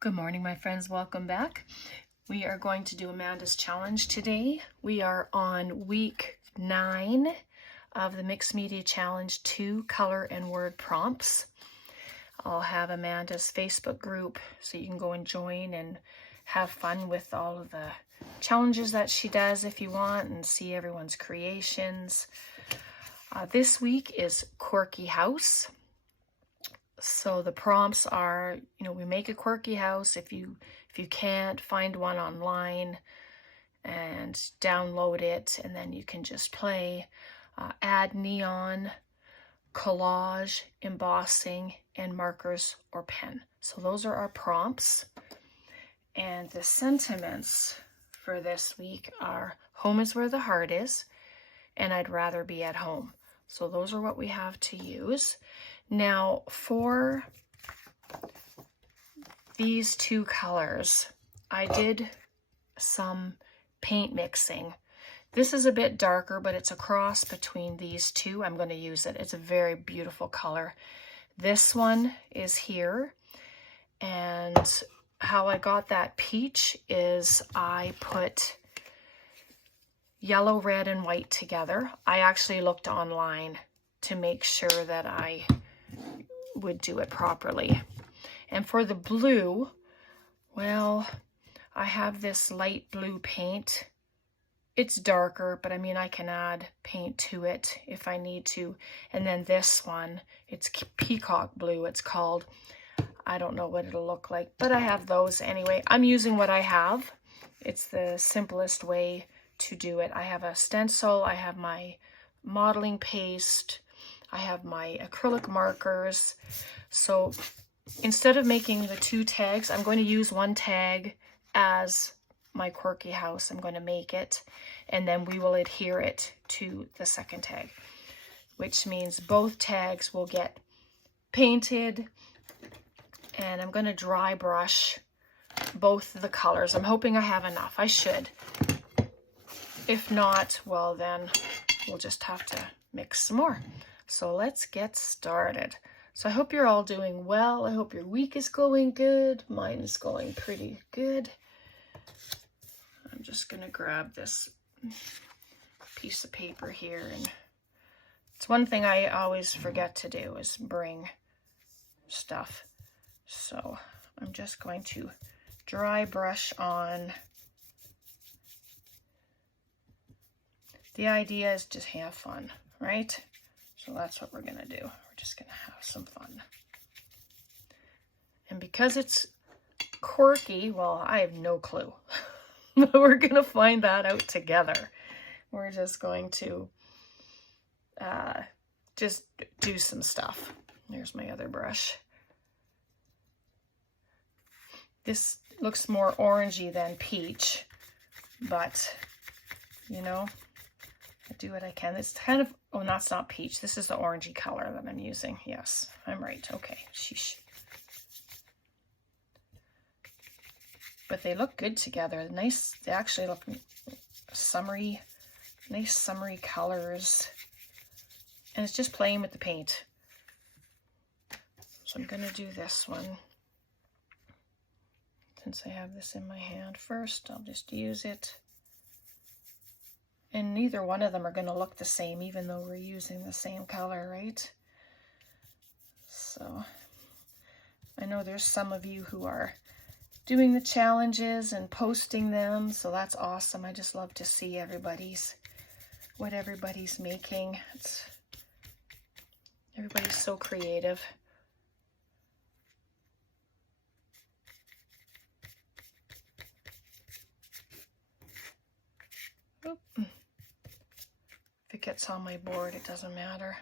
Good morning, my friends. Welcome back. We are going to do Amanda's challenge today. We are on week 9 of the Mixed Media Challenge 2 color and word prompts. I'll have Amanda's Facebook group so you can go and join and have fun with all of the challenges that she does if you want and see everyone's creations. This week is Quirky House. So the prompts are, we make a quirky house. If you can't find one online, and download it, and then you can just play. Add neon, collage, embossing, and markers or pen. So those are our prompts. And the sentiments for this week are home is where the heart is, and I'd rather be at home. So those are what we have to use. Now for these two colors, I did some paint mixing. This is a bit darker, but it's a cross between these two. I'm going to use it. It's a very beautiful color. This one is here, and how I got that peach is I put yellow, red, and white together. I actually looked online to make sure that I would do it properly. And for the blue, well, I have this light blue paint. It's darker, but I can add paint to it if I need to. And then this one, it's peacock blue, it's called. I don't know what it'll look like, but I have those anyway. I'm using what I have. It's the simplest way to do it. I have a stencil, I have my modeling paste, I have my acrylic markers. So instead of making the two tags, I'm going to use one tag as my quirky house. I'm going to make it, and then we will adhere it to the second tag, which means both tags will get painted. And I'm going to dry brush both the colors. I'm hoping I have enough. I should. If not, well, then we'll just have to mix some more. So let's get started. So I hope you're all doing well. I hope your week is going good. Mine is going pretty good. I'm just going to grab this piece of paper here. And it's one thing I always forget to do is bring stuff. So I'm just going to dry brush on. The idea is just have fun, right? So that's what we're going to do. We're just going to have some fun. And because it's quirky, well, I have no clue. But we're going to find that out together. We're just going to just do some stuff. There's my other brush. This looks more orangey than peach, but, I do what I can. It's kind of, oh, that's not peach. This is the orangey color that I'm using. Yes, I'm right. Okay, sheesh. But they look good together. Nice, they actually look summery, nice summery colors. And it's just playing with the paint. So I'm going to do this one. Since I have this in my hand first, I'll just use it. And neither one of them are going to look the same, even though we're using the same color, right? So I know there's some of you who are doing the challenges and posting them, so that's awesome. I just love to see what everybody's making. Everybody's so creative. If it gets on my board, it doesn't matter.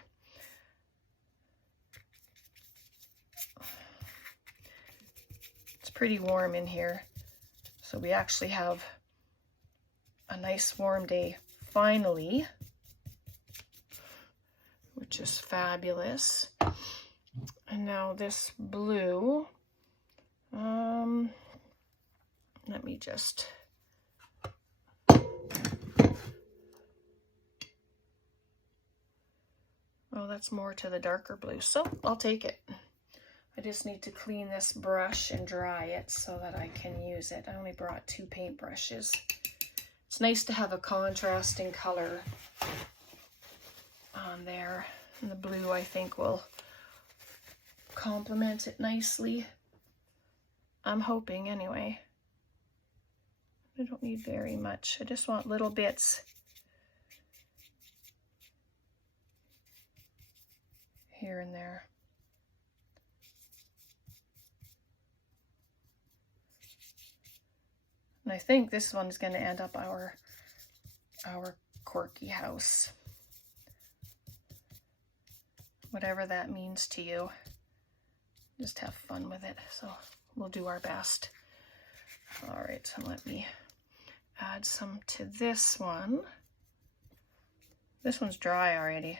It's pretty warm in here, so we actually have a nice warm day finally, which is fabulous. And now this blue, let me just oh, that's more to the darker blue, so I'll take it. I just need to clean this brush and dry it so that I can use it. I only brought 2 paint brushes. It's nice to have a contrasting color on there. And the blue, I think, will complement it nicely. I'm hoping anyway. I don't need very much. I just want little bits here and there. And I think this one's going to end up our Quirky house. Whatever that means to you. Just have fun with it. So we'll do our best. All right, so let me add some to this one. This one's dry already.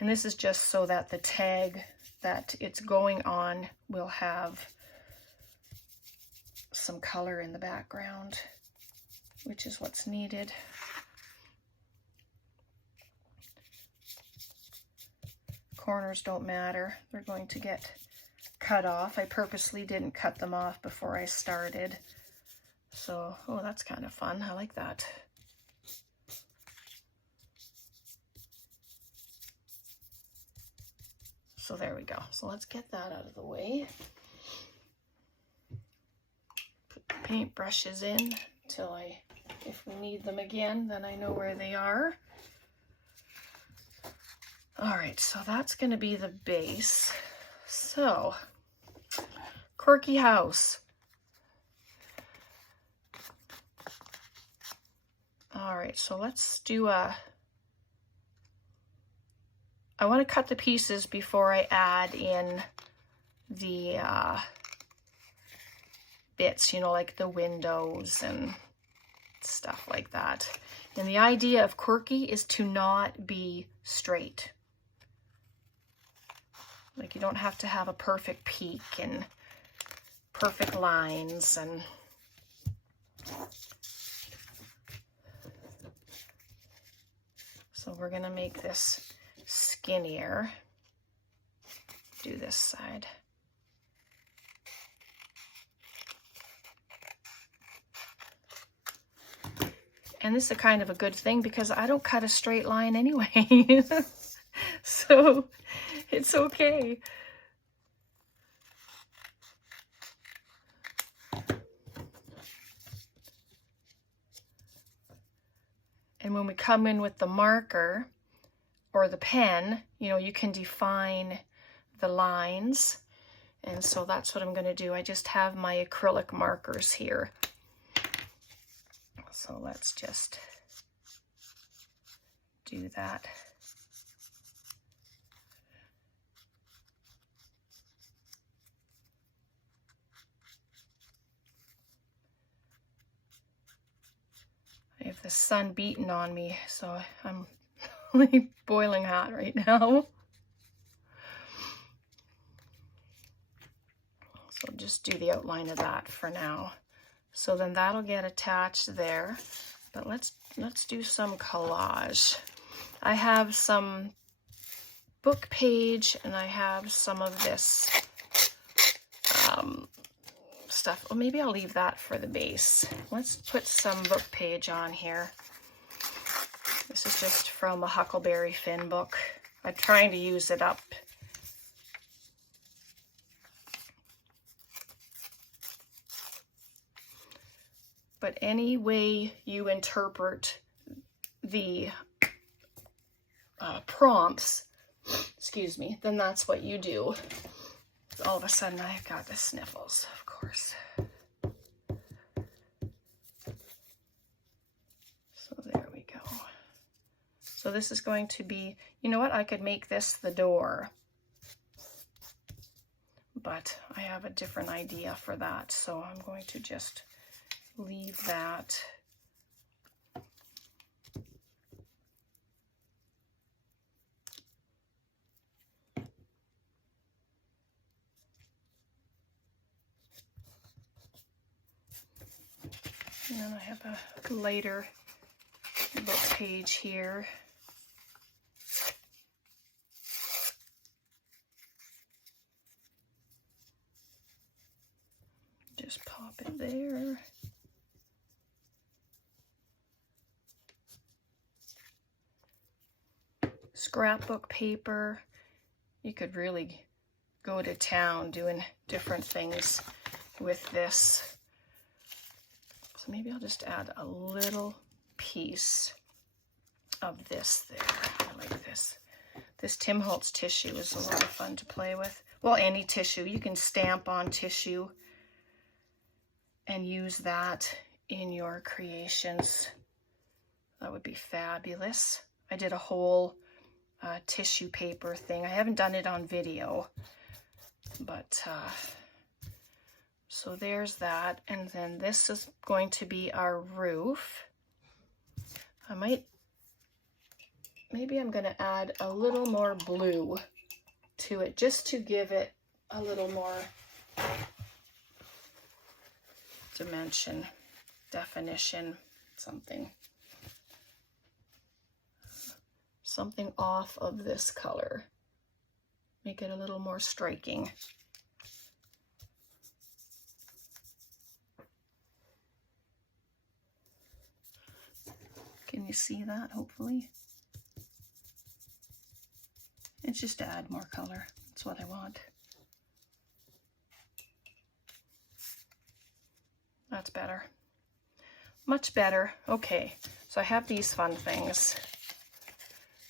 And this is just so that the tag that it's going on will have some color in the background, which is what's needed. Corners don't matter. They're going to get cut off. I purposely didn't cut them off before I started. So, oh, that's kind of fun. I like that. So there we go. So let's get that out of the way. Put the paint brushes in until if we need them again, then I know where they are. All right, so that's going to be the base. So, Quirky house. All right, so let's do I want to cut the pieces before I add in the bits, you know, like the windows and stuff like that. And the idea of Quirky is to not be straight. Like, you don't have to have a perfect peak and perfect lines and so we're gonna make this skinnier. Do this side. And this is kind of a good thing because I don't cut a straight line anyway. So it's okay. And when we come in with the marker or the pen, you know, you can define the lines. And so that's what I'm going to do. I just have my acrylic markers here. So let's just do that. I have the sun beating on me, so I'm really boiling hot right now. So I'll just do the outline of that for now. So then that'll get attached there. But let's do some collage. I have some book page and I have some of this stuff. Well, maybe I'll leave that for the base. Let's put some book page on here. This is just from a Huckleberry Finn book. I'm trying to use it up. But any way you interpret the prompts, excuse me, then that's what you do. All of a sudden I've got the sniffles, of course. So there we go. So this is going to be, you know what, I could make this the door. But I have a different idea for that, so I'm going to just leave that. And then I have a lighter book page here. just pop it there. Scrapbook paper. You could really go to town doing different things with this. So maybe I'll just add a little piece of this there. I like this. This Tim Holtz tissue is a lot of fun to play with. Well, any tissue. You can stamp on tissue and use that in your creations. That would be fabulous. I did a whole tissue paper thing. I haven't done it on video, but so there's that. And then this is going to be our roof. Maybe I'm going to add a little more blue to it just to give it a little more dimension, definition, something off of this color. Make it a little more striking. Can you see that, hopefully? It's just to add more color. That's what I want. That's better. Much better. Okay, so I have these fun things.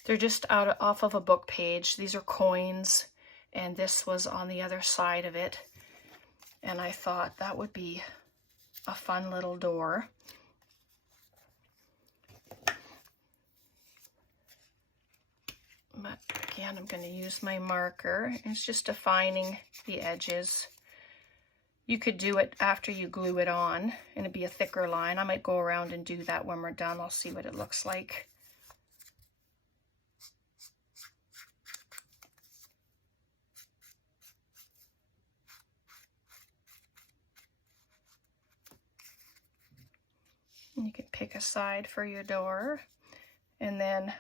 They're just off of a book page. These are coins, and this was on the other side of it. And I thought that would be a fun little door. But again, I'm going to use my marker. It's just defining the edges. You could do it after you glue it on, and it'd be a thicker line. I might go around and do that when we're done. I'll see what it looks like. And you can pick a side for your door, and then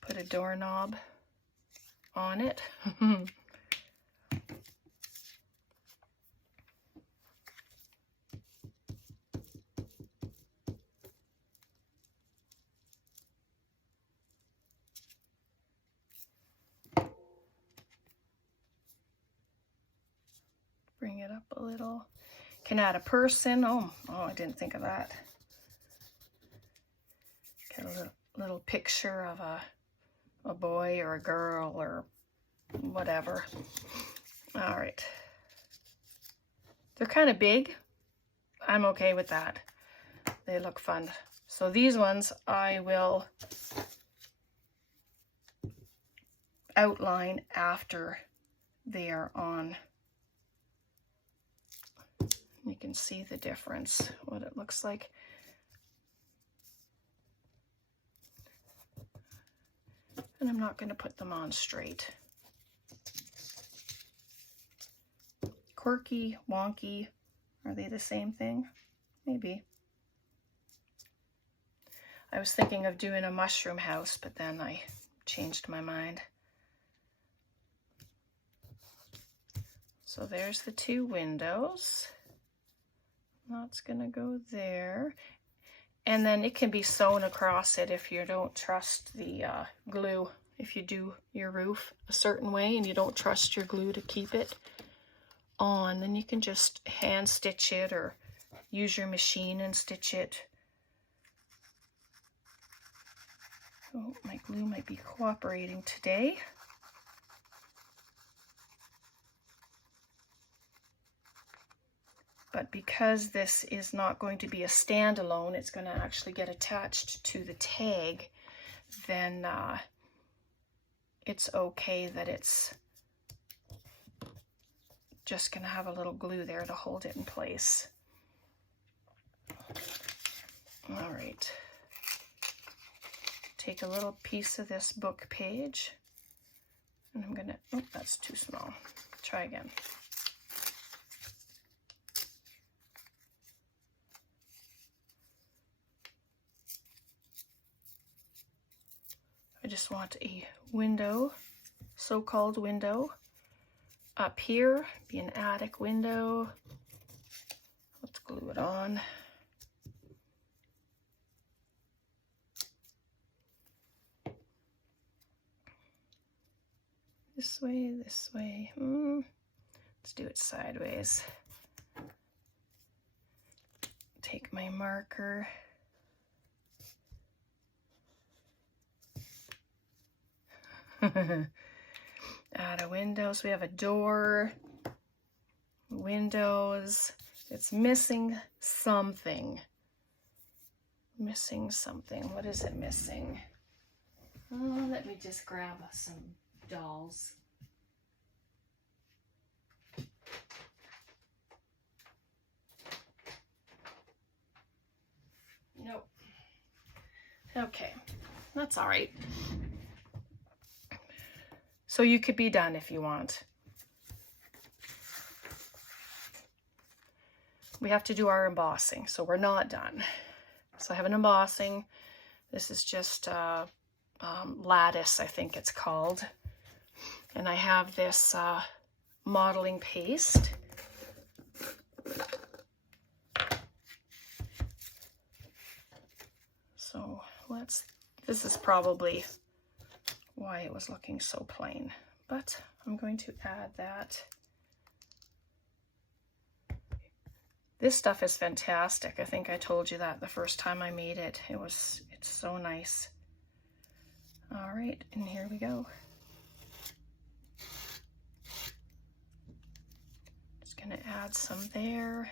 put a doorknob on it. Bring it up a little. Can add a person. Oh, I didn't think of that. Get a little picture of a boy or a girl or whatever. All right. They're kind of big. I'm okay with that. They look fun. So these ones I will outline after they are on. You can see the difference, what it looks like. And I'm not going to put them on straight. Quirky, wonky, are they the same thing? Maybe. I was thinking of doing a mushroom house, but then I changed my mind. So there's the two windows. That's going to go there. And then it can be sewn across it if you don't trust the glue. If you do your roof a certain way and you don't trust your glue to keep it on, then you can just hand stitch it or use your machine and stitch it. Oh, my glue might be cooperating today. But because this is not going to be a standalone, it's going to actually get attached to the tag, then it's okay that it's just going to have a little glue there to hold it in place. All right. Take a little piece of this book page, and I'm going to, oh, that's too small. Try again. I just want a window, so-called window, up here, be an attic window. Let's glue it on. This way, this way. Let's do it sideways. Take my marker. Add a window. So we have a door, windows. It's missing something. Missing something. What is it missing? Oh, let me just grab some dolls. Nope. Okay, that's all right. So you could be done if you want. We have to do our embossing, so we're not done. So I have an embossing. This is just lattice, I think it's called. And I have this modeling paste. So this is probably why it was looking so plain, but I'm going to add that. This stuff is fantastic. I think I told you that the first time I made it. It's so nice. All right, and here we go. Just gonna add some there.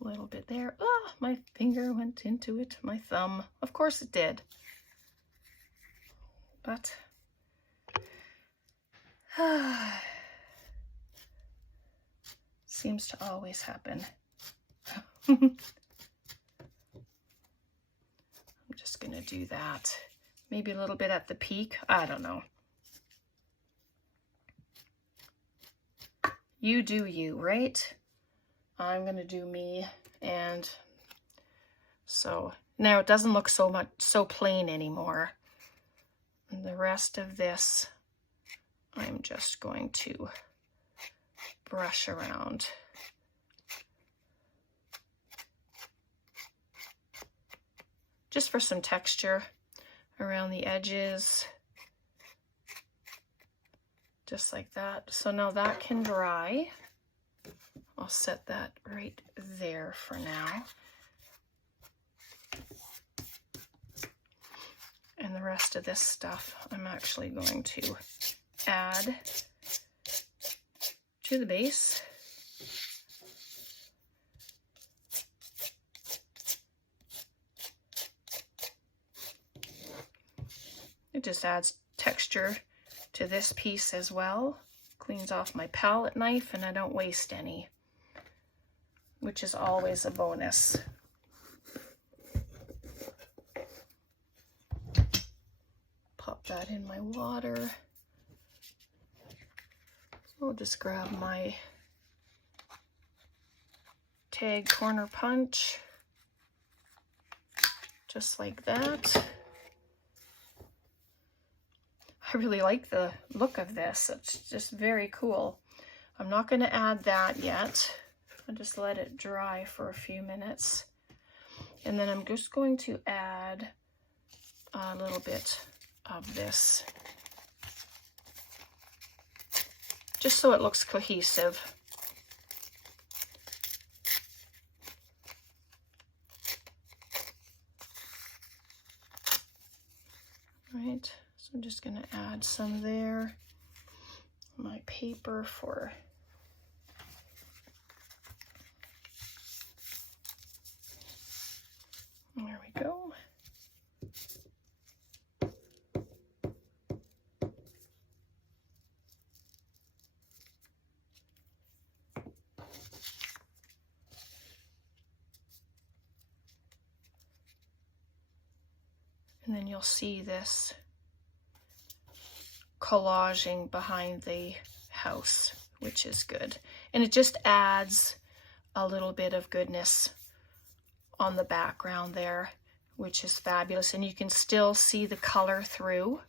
A little bit there. Oh, my finger went into it, my thumb. Of course it did. But seems to always happen. I'm just gonna do that. Maybe a little bit at the peak. I don't know. You do you, right? I'm gonna do me, and so now it doesn't look so plain anymore. And the rest of this, I'm just going to brush around. Just for some texture around the edges. Just like that. So now that can dry. I'll set that right there for now. And the rest of this stuff I'm actually going to add to the base. It just adds texture to this piece as well. Cleans off my palette knife and I don't waste any, which is always a bonus. Pop that in my water. I'll just grab my tag corner punch, just like that. I really like the look of this. It's just very cool. I'm not going to add that yet. I'll just let it dry for a few minutes. And then I'm just going to add a little bit of this, just so it looks cohesive. Right, so I'm just going to add some there. My paper for there we go. And then you'll see this collaging behind the house, which is good. And it just adds a little bit of goodness on the background there, which is fabulous. And you can still see the color through.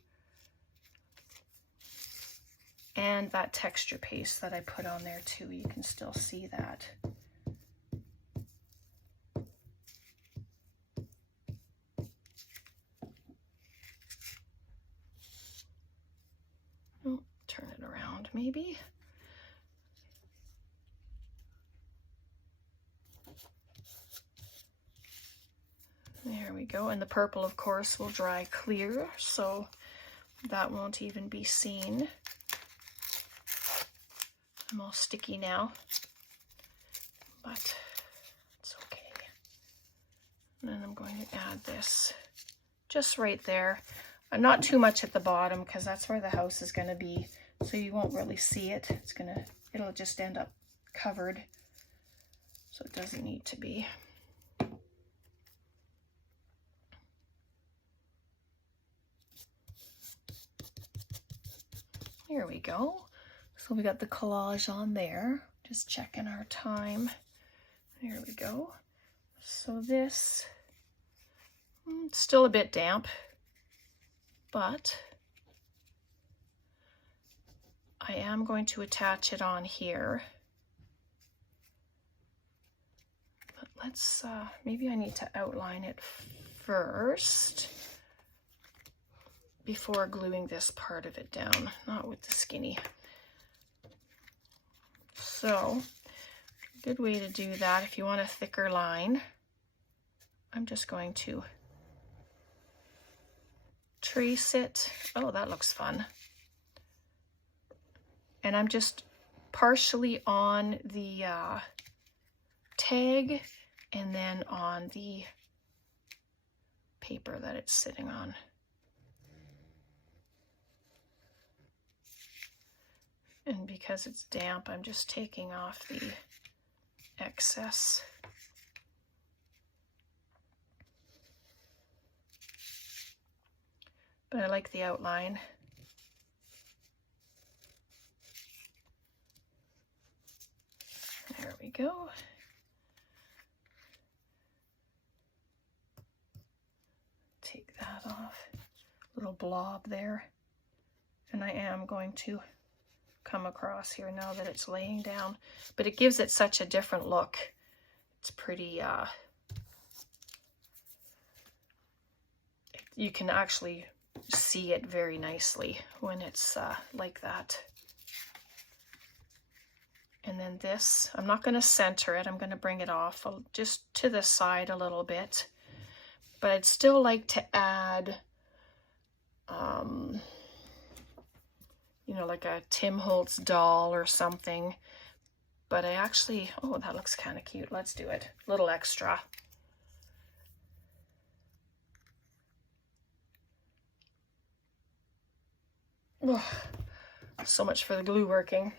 And that texture paste that I put on there too, you can still see that. Oh, turn it around maybe. There we go. And the purple, of course, will dry clear, so that won't even be seen. I'm all sticky now, but it's okay. And then I'm going to add this just right there. Not too much at the bottom because that's where the house is going to be, so you won't really see it. It'll just end up covered, so it doesn't need to be. Here we go. So we got the collage on there. Just checking our time. There we go. So this, it's still a bit damp, but I am going to attach it on here. But let's, maybe I need to outline it first before gluing this part of it down, not with the skinny. So, good way to do that, if you want a thicker line, I'm just going to trace it. Oh, that looks fun. And I'm just partially on the tag and then on the paper that it's sitting on. And because it's damp, I'm just taking off the excess. But I like the outline. There we go. Take that off. Little blob there. And I am going to come across here now that it's laying down, but it gives it such a different look. It's pretty, you can actually see it very nicely when it's like that. And then this, I'm not going to center it, I'm going to bring it off just to the side a little bit, but I'd still like to add you know, like a Tim Holtz doll or something. But I actually, oh, that looks kind of cute. Let's do it. A little extra. Oh, so much for the glue working.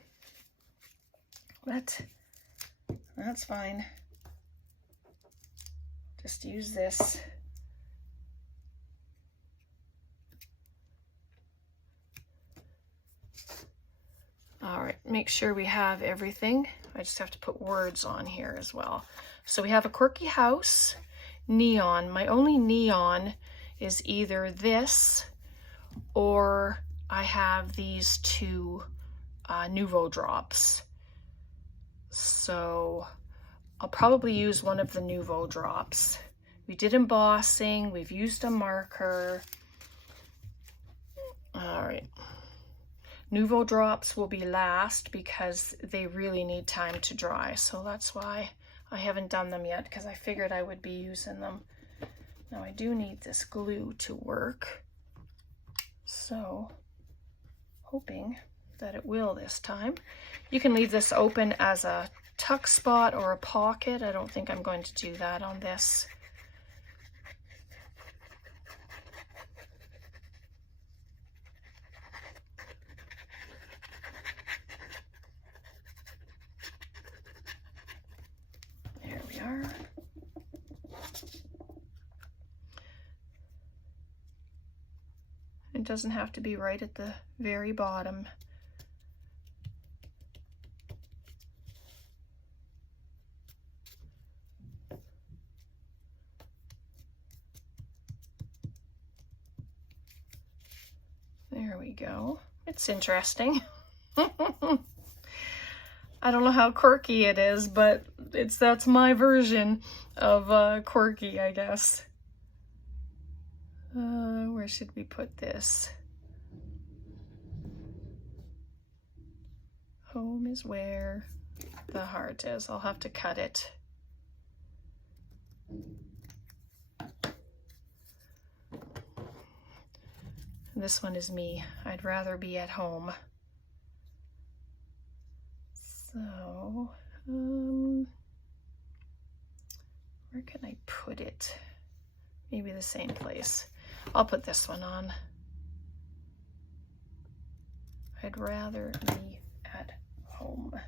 But that's fine. Just use this. All right, make sure we have everything. I just have to put words on here as well. So we have a Quirky house, neon. My only neon is either this or I have these two Nouveau drops. So I'll probably use one of the Nouveau drops. We did embossing, we've used a marker. All right. Nouveau drops will be last because they really need time to dry. So that's why I haven't done them yet, because I figured I would be using them. Now I do need this glue to work. So hoping that it will this time. You can leave this open as a tuck spot or a pocket. I don't think I'm going to do that on this. There we are. It doesn't have to be right at the very bottom. There we go. It's interesting. I don't know how quirky it is, but that's my version of quirky, I guess. Where should we put this? Home is where the heart is. I'll have to cut it. This one is me. I'd rather be at home. So, where can I put it? Maybe the same place. I'll put this one on. I'd rather be at home.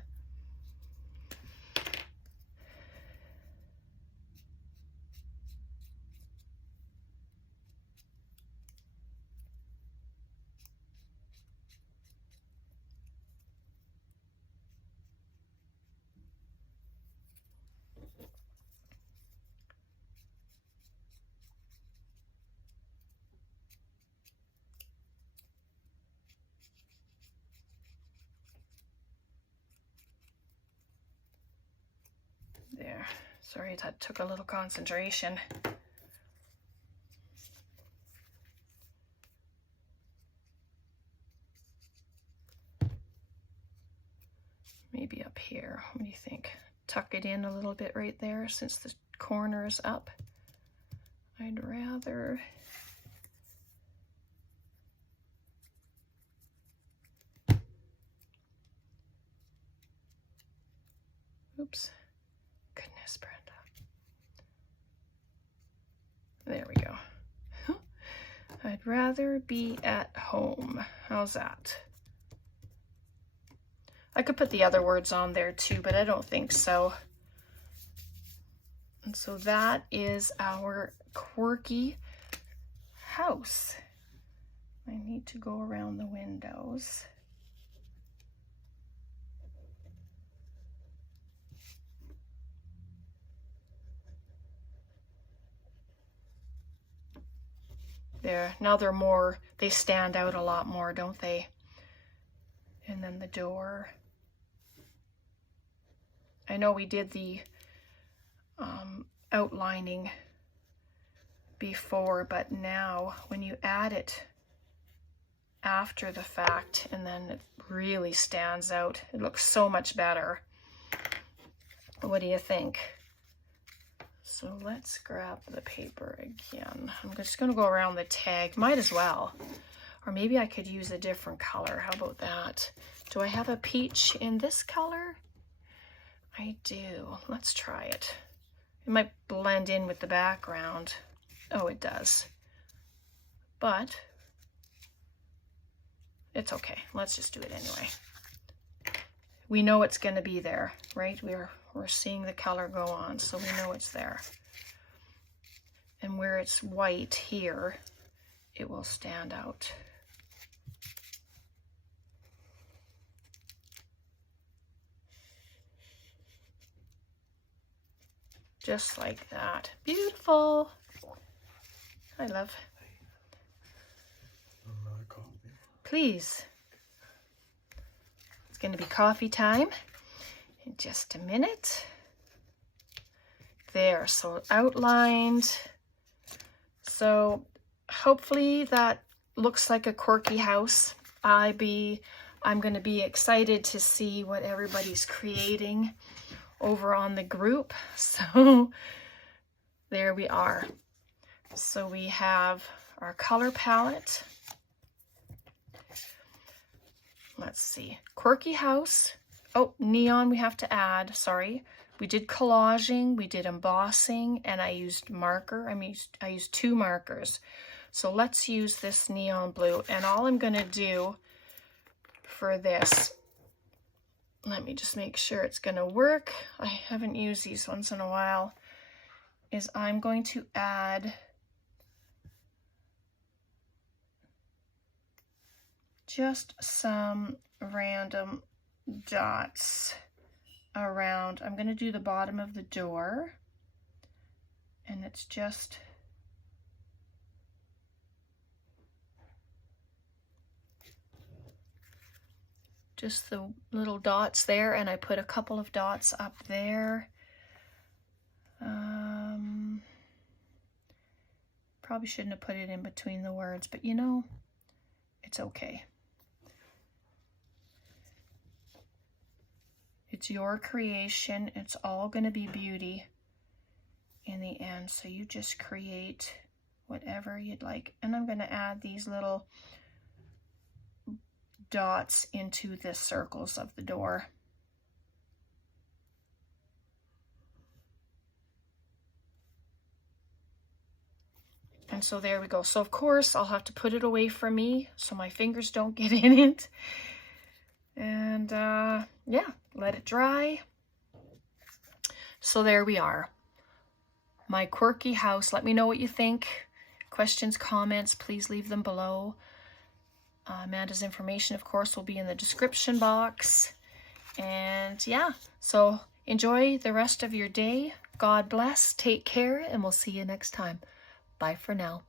There. Sorry, that took a little concentration. Maybe up here. What do you think? Tuck it in a little bit right there since the corner is up. I'd rather... Oops. Goodness, Brenda. There we go. I'd rather be at home. How's that? I could put the other words on there too, but I don't think so. And so that is our quirky house. I need to go around the windows. There, now they're more, they stand out a lot more, don't they? And then the door. I know we did the outlining before, but now when you add it after the fact, and then it really stands out, it looks so much better. What do you think? So let's grab the paper again. I'm just going to go around the tag. Might as well. Or maybe I could use a different color. How about that? Do I have a peach in this color? I do. Let's try it. It might blend in with the background. Oh, it does. But it's okay. Let's just do it anyway. We know it's going to be there, right? We're seeing the color go on, so we know it's there. And where it's white here, it will stand out. Just like that. Beautiful. I love. Please. It's going to be coffee time in just a minute. There, so outlined. So hopefully that looks like a quirky house. I'm going to be excited to see what everybody's creating over on the group. So there we are. So we have our color palette. Let's see, quirky house. Oh, neon we have to add, sorry. We did collaging, we did embossing, and I used marker. I used 2 markers. So let's use this neon blue. And all I'm gonna do for this, let me just make sure it's gonna work. I haven't used these ones in a while, is I'm going to add just some random dots around. I'm going to do the bottom of the door, and it's just just the little dots there, and I put a couple of dots up there. Probably shouldn't have put it in between the words, but you know, it's okay. It's your creation. It's all going to be beauty in the end. So you just create whatever you'd like. And I'm going to add these little dots into the circles of the door. And so there we go. So of course I'll have to put it away from me so my fingers don't get in it. And yeah, let it dry. So there we are. My quirky house. Let me know what you think. Questions, comments, please leave them below. Amanda's information, of course, will be in the description box. And yeah, so enjoy the rest of your day. God bless, take care, and we'll see you next time. Bye for now.